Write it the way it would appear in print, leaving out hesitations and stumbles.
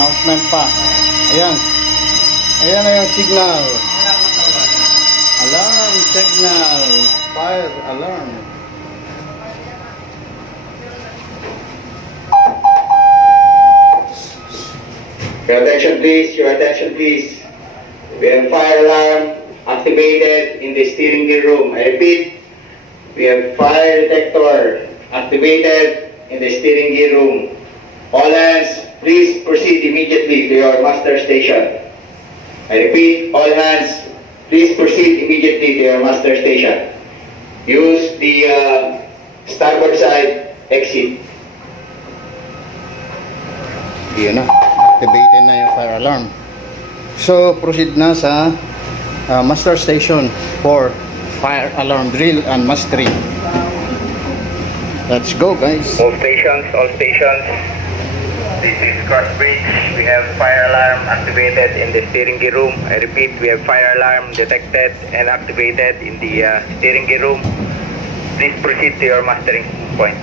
announcement pa. Ayan. Ayan na yung signal. Alarm signal. Fire alarm. Your attention please, your attention please. We have fire alarm activated in the steering gear room. I repeat, we have fire detector activated in the steering gear room. All hands, please proceed immediately to your master station. I repeat, all hands, please proceed immediately to your master station. Use the starboard side exit. Yun na. Activated na yung fire alarm. So, proceed na sa master station for fire alarm drill and mastery. Let's go, guys. All stations, all stations. This is Crossbridge. We have fire alarm activated in the steering gear room. I repeat, we have fire alarm detected and activated in the steering gear room. Please proceed to your mastering point.